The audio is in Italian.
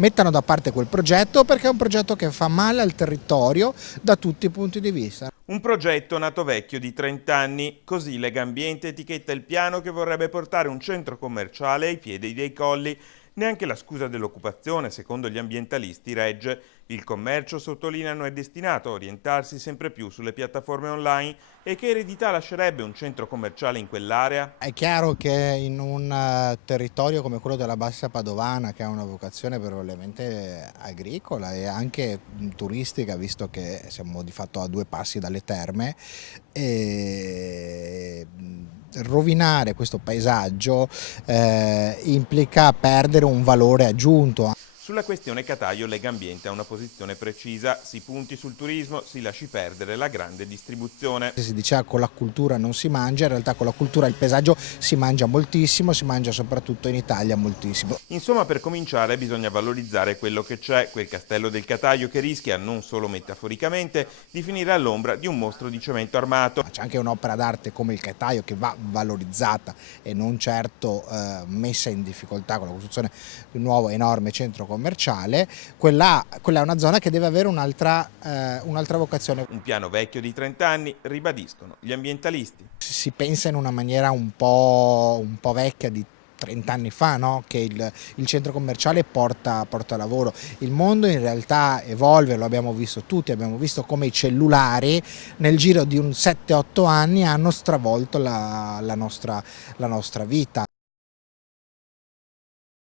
mettano da parte quel progetto perché è un progetto che fa male al territorio da tutti i punti di vista. Un progetto nato vecchio di 30 anni, così Legambiente etichetta il piano che vorrebbe portare un centro commerciale ai piedi dei colli. Neanche la scusa dell'occupazione, secondo gli ambientalisti, regge. Il commercio, sottolineano, è destinato a orientarsi sempre più sulle piattaforme online e che eredità lascerebbe un centro commerciale in quell'area? È chiaro che in un territorio come quello della Bassa Padovana, che ha una vocazione probabilmente agricola e anche turistica, visto che siamo di fatto a 2 passi dalle terme, e rovinare questo paesaggio implica perdere un valore aggiunto. Sulla questione Cataio Legambiente ha una posizione precisa: si punti sul turismo, si lasci perdere la grande distribuzione. Si diceva con la cultura non si mangia, in realtà con la cultura e il paesaggio si mangia moltissimo, si mangia soprattutto in Italia moltissimo. Insomma, per cominciare bisogna valorizzare quello che c'è, quel castello del Cataio che rischia, non solo metaforicamente, di finire all'ombra di un mostro di cemento armato. C'è anche un'opera d'arte come il Cataio che va valorizzata e non certo messa in difficoltà con la costruzione di un nuovo enorme centro commerciale. Quella è una zona che deve avere un'altra vocazione. Un piano vecchio di 30 anni, ribadiscono gli ambientalisti. Si pensa in una maniera un po' vecchia di 30 anni fa, no? Che il centro commerciale porta lavoro. Il mondo in realtà evolve, lo abbiamo visto tutti, abbiamo visto come i cellulari nel giro di un 7-8 anni hanno stravolto la nostra vita.